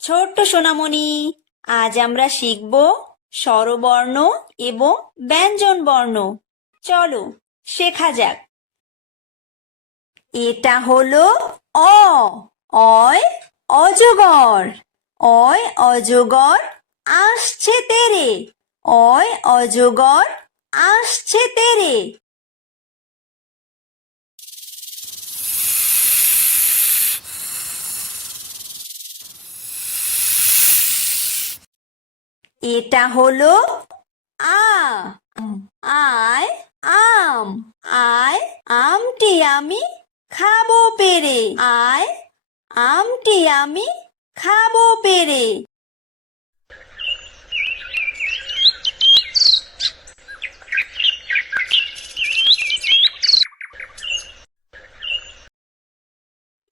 ছোট্ট সোনামণি, আজ আমরা শিখব স্বরবর্ণ এবং ব্যঞ্জন বর্ণ। চলো শেখা যাক। এটা হলো অ। অয় অজগর। অয় অজগর আসছে তেরে। অয় অজগর আসছে তেরে। এটা হলো আ। আয় আম। আয় আমটি আমি খাবো পেরে। আয় আমটি আমি খাবো পেরে।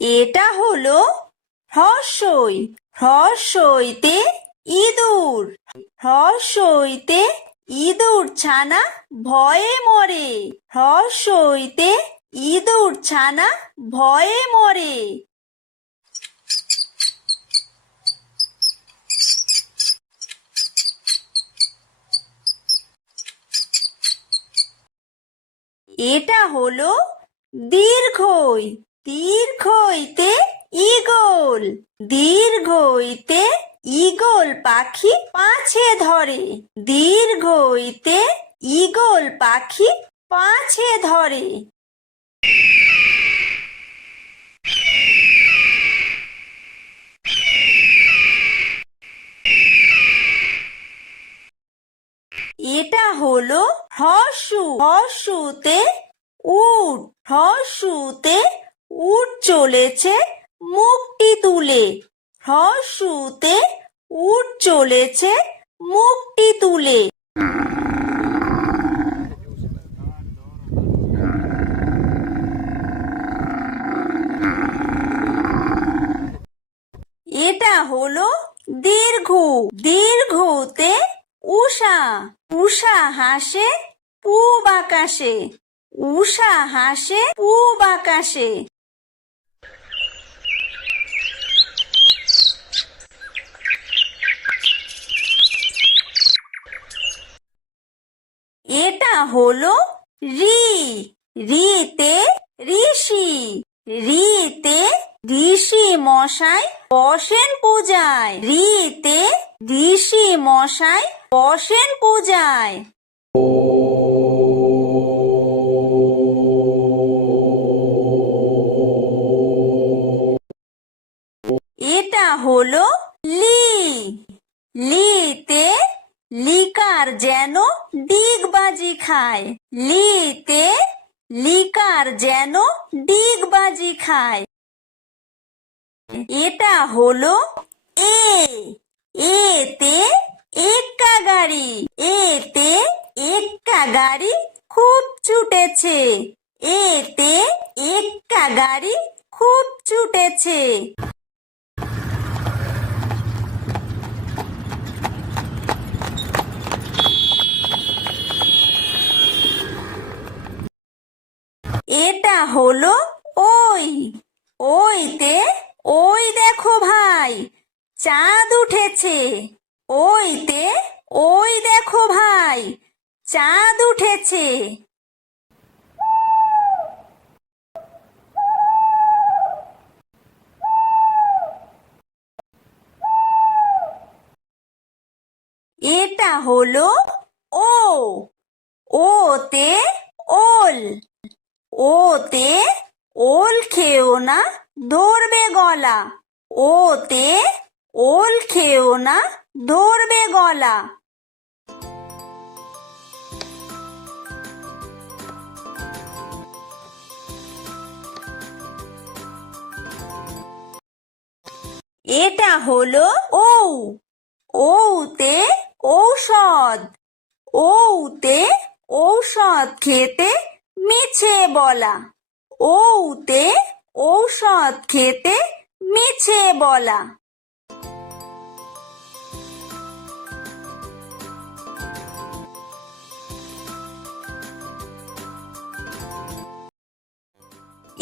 এটা হলো হ্রস্বই। হ্রস্বইতে ইঁদুর। হ্রস্বইতে ইঁদুর ছানা ভয়ে মরে। হ্রস্বইতে ইঁদুর ছানা ভয়ে মরে। এটা হলো দীর্ঘই। দীর্ঘইতে ঈগল। দীর্ঘইতে ঈগল পাখি পাছে ধরে। দীর্ঘইতে ঈগল পাখি পাছে ধরে। এটা হলো হ্রস্ব। হ্রস্বতে উট। হ্রস্বতে উট চলেছে মুখটি তুলে। হ্রস্বতে উট চলেছে মুখটি তুলে। এটা হলো দীর্ঘ। দীর্ঘতে উষা। উষা হাসে পূব আকাশে। উষা হাসে পূব আকাশে। এটা হলো ঋ। ঋতে ঋষি। ঋতে ঋষি মশাই বসেন পূজায়। ঋতে ঋষি মশাই বসেন পূজায়। এটা হলো লি। লিতে লিকার যেন ডিগবাজি খায়। লিতে লিকার যেন ডিগবাজি খায়। এটা হলো এ। এতে এক্কা গাড়ি। এতে এক্কা গাড়ি খুব ছুটেছে। এতে এক্কা গাড়ি খুব ছুটেছে। এটা হলো ওই। ওইতে ওই দেখো ভাই চাঁদ উঠেছে। ওইতে ওই দেখো ভাই চাঁদ উঠেছে। এটা হলো ও। ওতে ওল। ওতে ওল খেও না ধরবে গলা। ওতে ওল খেও না ধরবে গলা। এটা হলো ঔ। ঔতে ঔষধ। ঔতে ঔষধ খেতে মিছে বলা। ঔতে ঔষধ খেতে মিছে বলা।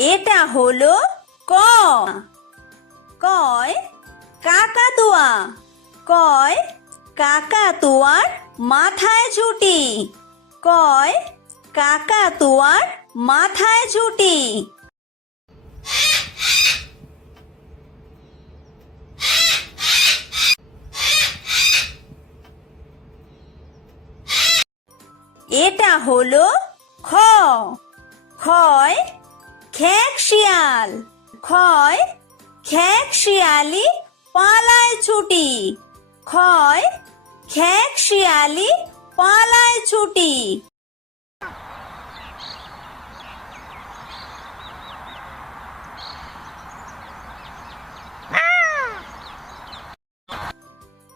এটা হলো ক। কয় কাকাতুয়া। কয় কাকাতুয়ার মাথায় ঝুঁটি। কয় কাকাতুয়ার মাথায় ঝুঁটি। এটা হলো খ। খয় খেক শিয়াল। খয় খেক শিয়ালি পালায় ছুটি। খয় খেক শিয়ালি পালায় ছুটি।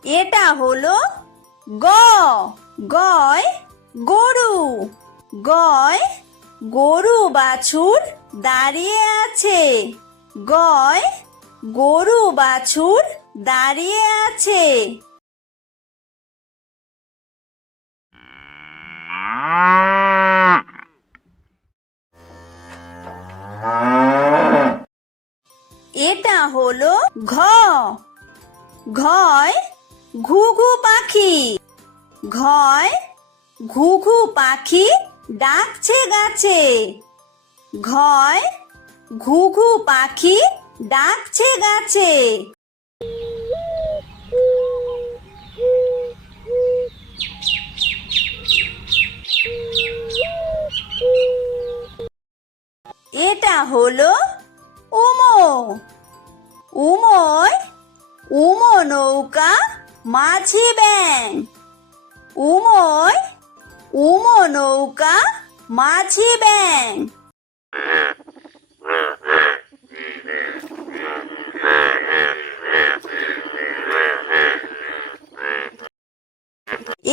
এটা হলো গ। গয় গরু। গয় গরু বাছুর দাঁড়িয়ে আছে। গয় গরু বাছুর দাঁড়িয়ে আছে। এটা হলো ঘ। ঘয় ঘুঘু পাখি। ঘয় ঘুঘু পাখি ডাকছে গাছে। ঘয় ঘুঘু পাখি ডাকছে গাছে। এটা হলো উমো। উমোয় উমো নৌকা মাঝি ব্যাং। উমোয় উমো নৌকা মাঝি ব্যাং।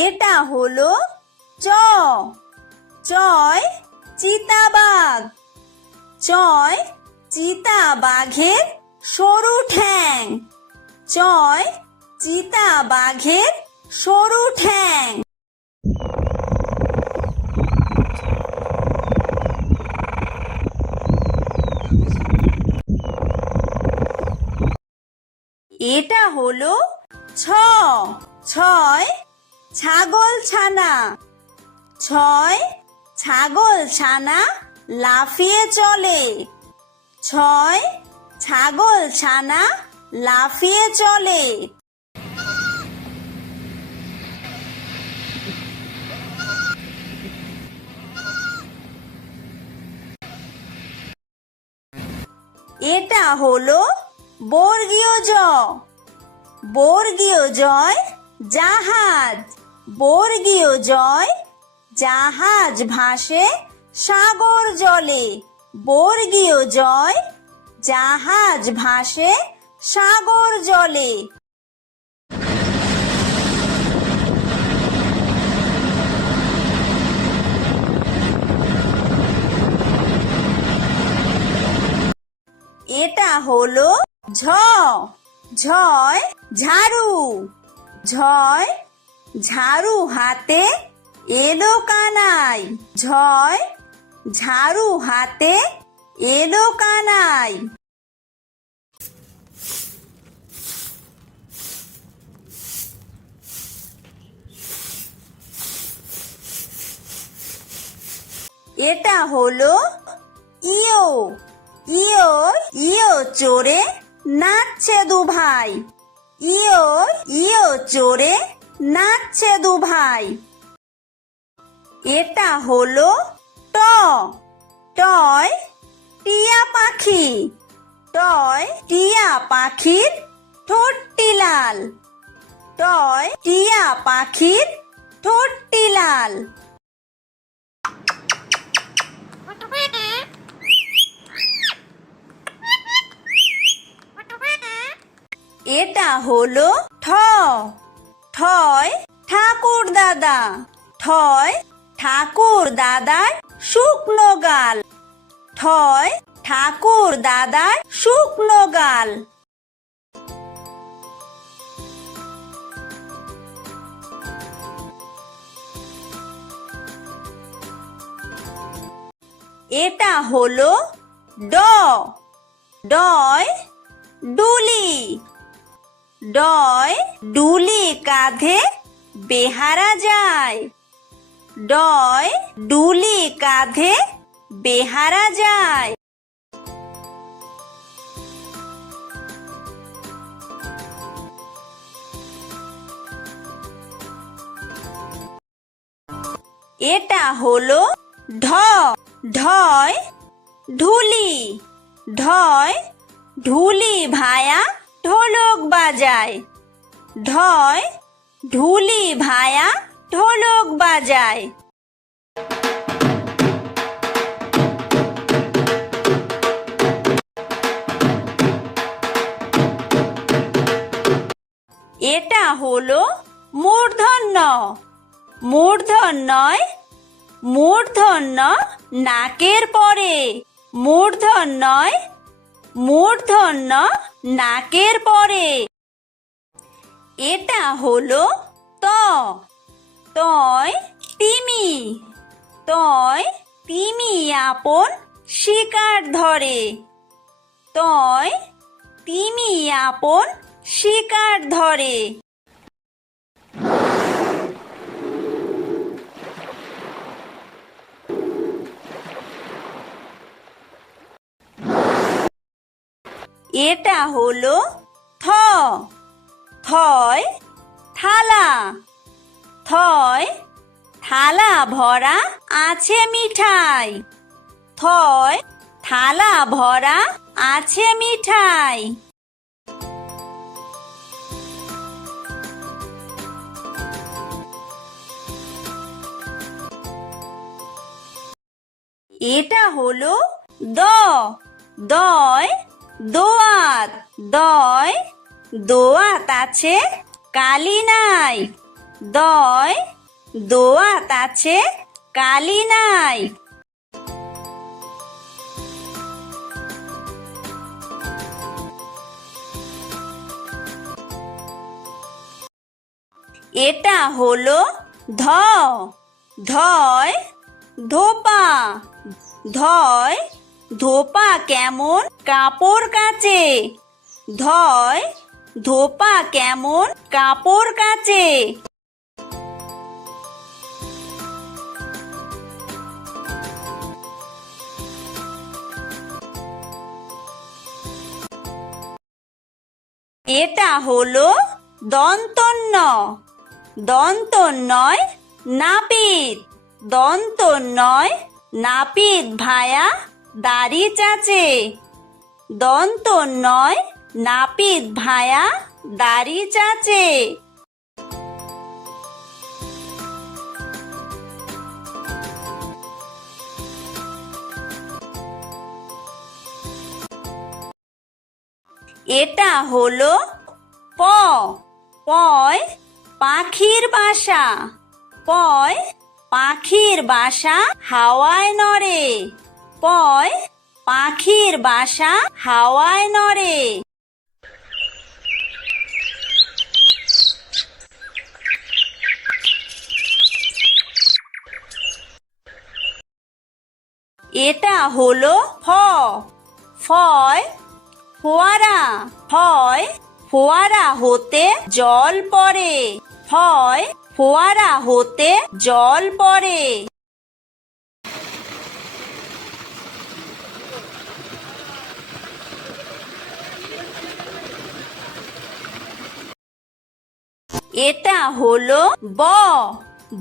এটা হলো চ। চয় চিতাবাঘ। চয় চিতাবাঘের সরু ঠ্যাং। চয় চিতাবাঘের সরু ঠ্যাং। এটা হলো ছ। ছয় ছাগল ছানা। ছয় ছাগল ছানা লাফিয়ে চলে। ছয় ছাগল ছানা লাফিয়ে চলে। এটা হলো বর্গীয় জ। বর্গীয় জয় জাহাজ। বর্গীয় জয় জাহাজ ভাসে সাগর জলে। বর্গীয় জয় জাহাজ ভাসে সাগর জলে। এটা হলো ঝ। ঝয় ঝাড়ু। ঝয় ঝাড়ু হাতে এলো কানাই। ঝয় ঝাড়ু হাতে এলো কানাই। এটা হলো ইয়ো। ইয়ো ইয়ো চড়ে নাচছে দু ভাই। ইয়ো ইয়ো চড়ে নাচছে দু ভাই। এটা হলো ট। টয় টিয়া পাখি। টয় টিয়া পাখির ঠোঁটটি লাল। টয় টিয়া পাখির ঠোঁটটি লাল। এটা হলো ঠ। ঠয় ঠাকুর দাদা। ঠয় ঠাকুর দাদার শুকনো গাল। ঠয় ঠাকুর দাদার শুকনো গাল। এটা হলো ড ডয় ডুলি ডয় ডুলি কাঁধে বেহারা যায় ডয় ডুলি কাঁধে বেহারা যায় এটা হলো ঢ ঢয় ঢুলি ঢয় ঢুলি ভায়া ঢোলক বাজায় ঢয় ঢুলি ভায়া ঢোলক বাজায় এটা হলো মূর্ধন্য মূর্ধন্যয় মূর্ধন্য নাকের পরে মূর্ধন্যয় মূর্ধন্য নাকের পরে এটা হলো ত তয় তিমি তয় তিমি আপন শিকার ধরে তয় তিমি আপন শিকার ধরে এটা হলো থ থয় থালা থয় থালা ভরা আছে মিঠাই থয় থালা ভরা আছে মিঠাই এটা হলো দ দয় দোয়াত দয় দোয়াত আছে কালি নাই দয় দোয়াত আছে কালি নাই এটা হলো ধ ধয় ধোপা ধয় ধোপা কেমন কাপড় কাচে ধয় ধোপা কেমন কাপড় কাচে এটা হলো দন্তন্য দন্তন্যয় নাপিত দন্তন্যয় নাপিত ভায়া দাড়ি চাচে দন্তন্যয় নাপিত ভায়া দাড়ি চাচে এটা হলো প পয় পাখির বাসা পয় পাখির বাসা হাওয়ায় নড়ে পয় পাখির বাসা হাওয়ায় নড়ে এটা হলো ফ ফয় ফোয়ারা ফয় ফোয়ারা হতে জল পড়ে ফয় ফোয়ারা হতে জল পড়ে এটা হলো ব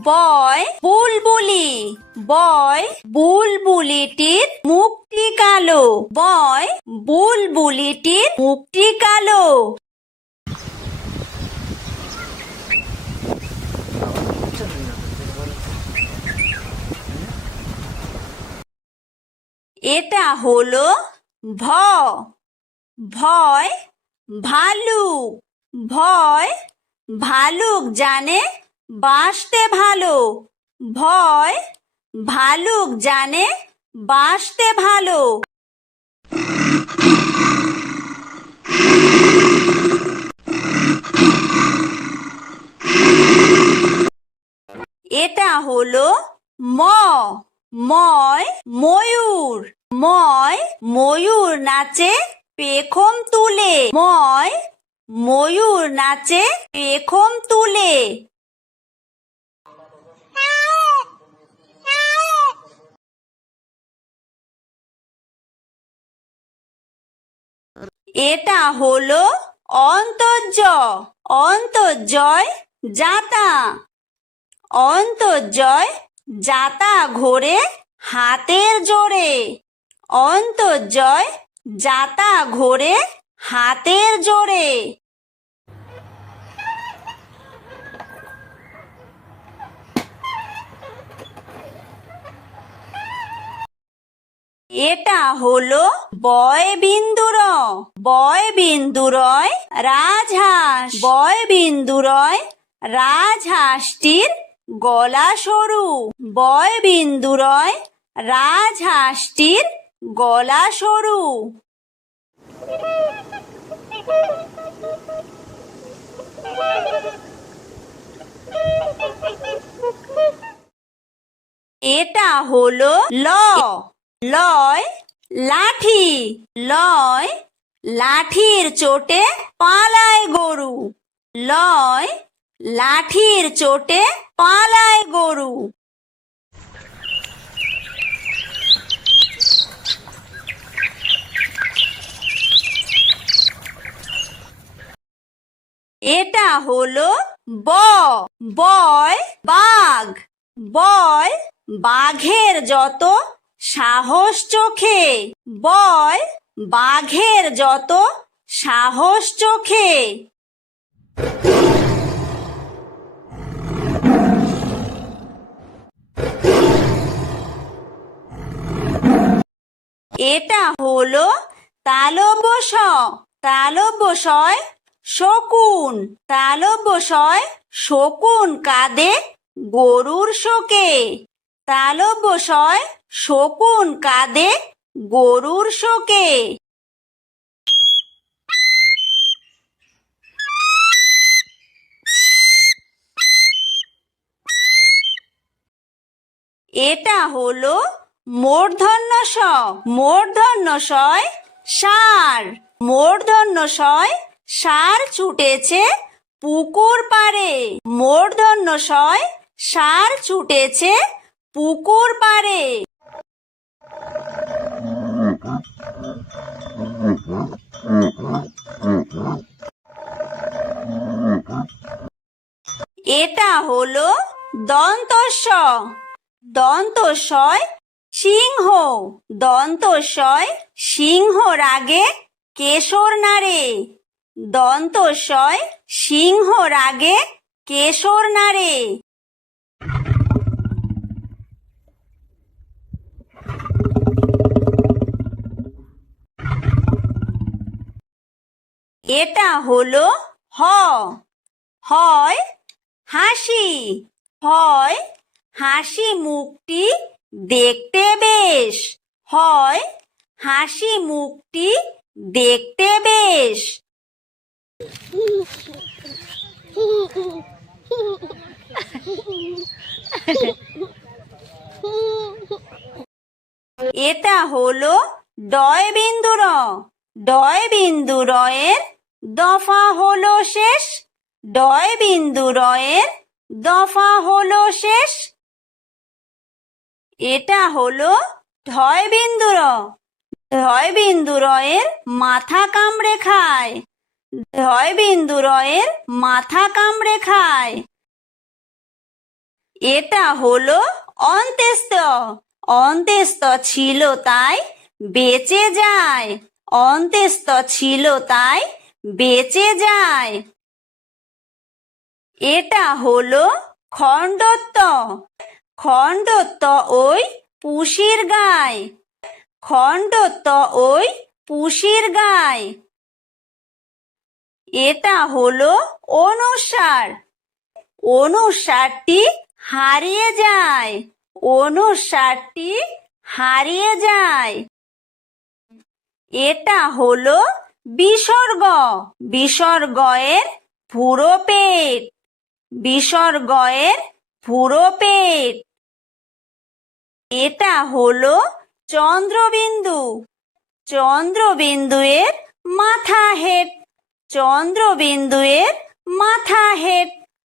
বয় বুলবুলি বয় বুলবুলিটির মুখটি কালো বয় বুলবুলিটির মুখটি কালো এটা হলো ভ ভয় ভালুক ভয় ভালুক জানে বাসতে ভালো ভয় ভালুক জানে বাসতে ভালো এটা হলো ম ময় ময়ূর ময় ময়ূর নাচে পেখম তুলে। ময় ময়ূর নাচে পেখম তুলে। এটা হলো অন্তর্য। অন্তর্জয় যাতা। অন্তর্জয় যাতা ঘোরে হাতের জোরে। অন্তর্জয় যাতা ঘোরে হাতের জোরে। এটা হলো বয়বিন্দুর। বয়বিন্দুরয় রাজহাঁস। বয়বিন্দুরয় রাজহাঁসটির গলা সরু। বয়বিন্দুরয় রাজহাঁসটির গলা সরু। এটা হলো ল। লয় লাঠি। লয় লাঠির চোটে পালায় গরু। লয় লাঠির চোটে পালায় গরু। এটা হলো ব। বয় বাঘ। বয় বাঘের যত সাহস চোখে। বয় বাঘের যত সাহস চোখে। এটা হলো তালব্য শ। তালব্য শয় শকুন। তালব্য শয় শকুন কাঁদে গরুর শোকে। তালব্য শয় শকুন কাঁদে গরুর শোকে। এটা হলো মূর্ধন্য ষ। মূর্ধন্য শয় ষাঁড়। মূর্ধন্য শয় ষাঁড় ছুটেছে পুকুর পাড়ে। মূর্ধন্য শয় ষাঁড় ছুটেছে পুকুর পাড়ে। এটা হলো দন্তস্ব। দন্তস্বয় সিংহ। দন্তস্বয় সিংহ রাগে কেশর নাড়ে। দন্তস্বয় সিংহ রাগে কেশর নাড়ে। এটা হলো হ। হয় হাসি। হয় হাসি মুখটি দেখতে বেশ। হয় হাসি মুখটি দেখতে বেশ। এটা হলো ডয়বিন্দুর। ডয়বিন্দুরয়ের দফা হলো শেষ। ডয়বিন্দুরয়ের দফা হলো শেষ। এটা হলো ঢয়বিন্দুর। ঢয়বিন্দুরয়ের মাথা কামড়ে খায়। ঢয়বিন্দুরয়ের মাথা কামড়ে খায়। এটা হলো অন্ত্যেস্ত। অন্ত্যেস্ত ছিল তাই বেঁচে যায়। অন্ত্যেস্ত ছিল তাই বেঁচে যায়। এটা হলো খণ্ডত্ব। খণ্ডত্ব ওই পুষির গায়। খণ্ডত্ব ওই পুষির গায়। এটা হলো অনুস্বার। অনুস্বারটি হারিয়ে যায়। অনুস্বারটি হারিয়ে যায়। এটা হলো বিসর্গ। বিসর্গয়ের পুরো পেট। বিসর্গয়ের পুরো পেট। এটা হলো চন্দ্রবিন্দু চন্দ্রবিন্দুয়ের মাথা হেঁট চন্দ্রবিন্দুয়ের মাথা হেঁট